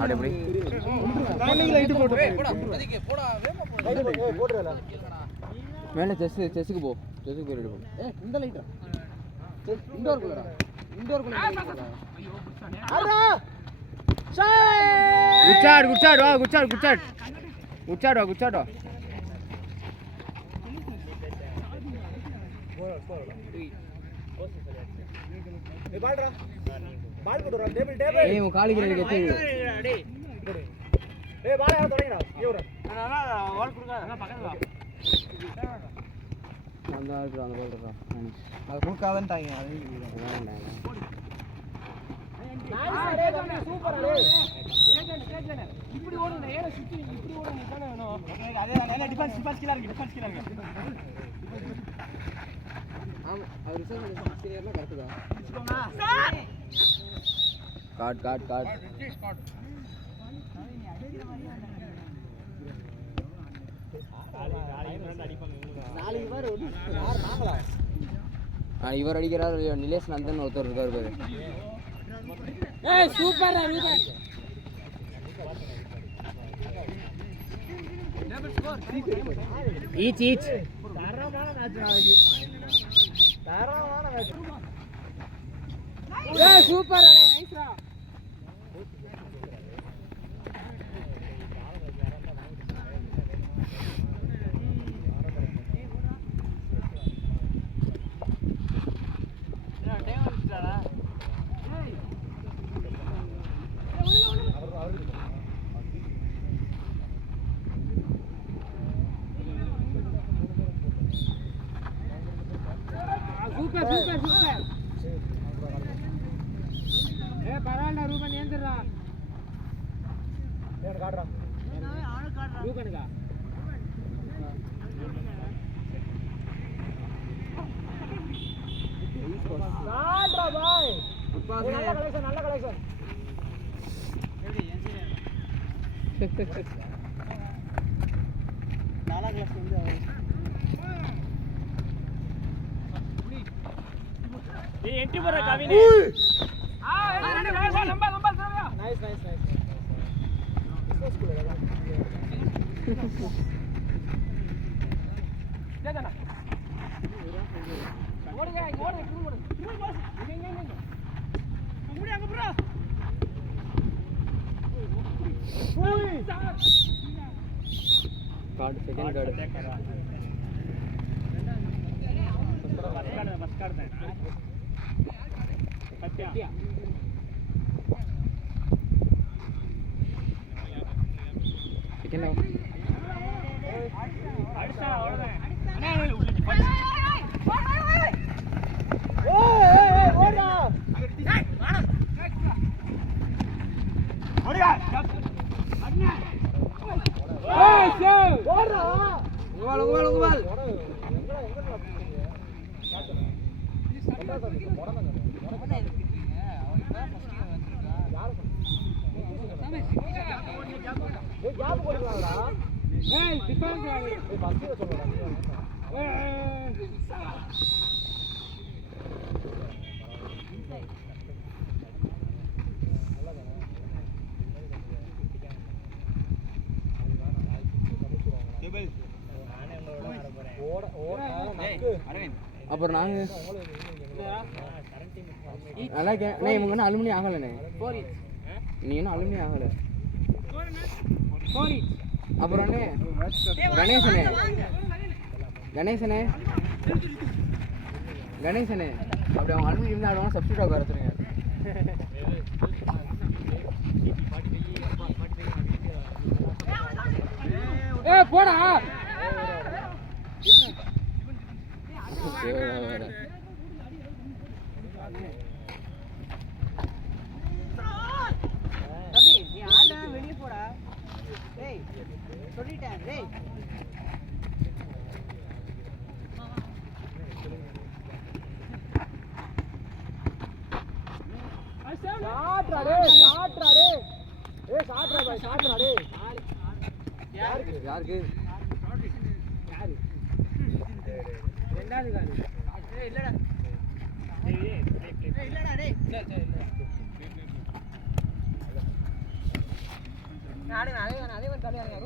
ஆடு எப்படி மேலே செஸ்ஸுக்கு போ, செஸ்ஸுக்கு போயிட்டு போ. இந்த லைட்டா இண்டோர் குள்ளடா, இண்டோர் குள்ள குச்சாட் குச்சாட் வா, குச்சாட் குச்சாட் குச்சாட் வா, குச்சாட் வா. பால் போடுறா, டேபிள் டேபிள். ஏய் உன் காலிக்கு ரெடி கட்டி. டேய் போடு. ஏய் பால் யார தொடங்கடா. நீ ஓடு. பால் குடுங்க. அங்க பக்கத்துல வா. அந்த ஆள் அந்த பால் இருக்கா. அது குடுக்காதன்டாங்க. அது போடு. நாய் அடே சூப்பர் அடே. கேட்கல. இப்படி ஓடுங்க. ஏல சுத்தி இப்படி ஓடுங்க. நீ தான வேணும். அதே நல்ல டிஃபென்ஸ் கீழ இருக்கு. ஆமா அது ரிசர்வ் சீனியர்னா கரெக்ட் தான். காட் இவர் அடிக்கிறார். நிலேஷ் நந்தன் ஒருத்தர் இருக்காரு பாரு. ஏய் சூப்பர் ரூபன். ஈச் தரமான மேட்ச் நாளைக்கு. தரமான மேட்ச். ஏய் சூப்பர் அடே நைஸ்ரா. சூப்பர் ஏ பரவாயில்லை ரூபன் ஏந்திரா. ஏன் காட்றா ரூபனுக்கா காட்றா பாய். நல்ல கலெக்ஷன் நாலா கிளாஸ் வந்து ஏய் என்ட்ரி போற கவினே. ரெண்டு நம்பர் தரவியா. நைஸ் பிசினஸ் ஸ்கூல் ஏடா. ஜெகனா ஓடுங்க ஓடு. இங்க முடி அங்க bro. Card second card bus card தான். பத்தியா செகண்ட் அடிச்சா அவ்வளவுதான். அண்ணா உள்ள படி. ஓடா டேய் வாடா. ஓடியா அண்ணா. ஏய் சேவ் ஓடா. உங்க பால் ஜாப் போடுறாங்கடா. ஏய் டிஃபென்ஸ் வாங்க. ஏய் ஃபர்ஸ்ட் சொல்றடா. அப்புறம் நாங்க நல்லா நீ இவங்க என்ன அலுமினி ஆகலண்ணே. நீ என்ன அலுமினி ஆகல. அப்புறம் அண்ணே கணேசனே அப்படி அவங்க அலுமினி இருந்தால் ஆடுவாங்க. சப்ஸ்டியூட் ஆக வரத்துருங்க. ஏ போடா. ரவி நீ ஆடல வெளிய போடா. டேய் சொல்லிட்டேன் டேய். சாட்ரா டேய். ஏய் சாட்ரா டேய். யாருக்கு ரெண்டாவது கால். ஏய் இல்லடா. இல்லடா டேய். இல்ல. அதே மாதிரி தலையாருங்க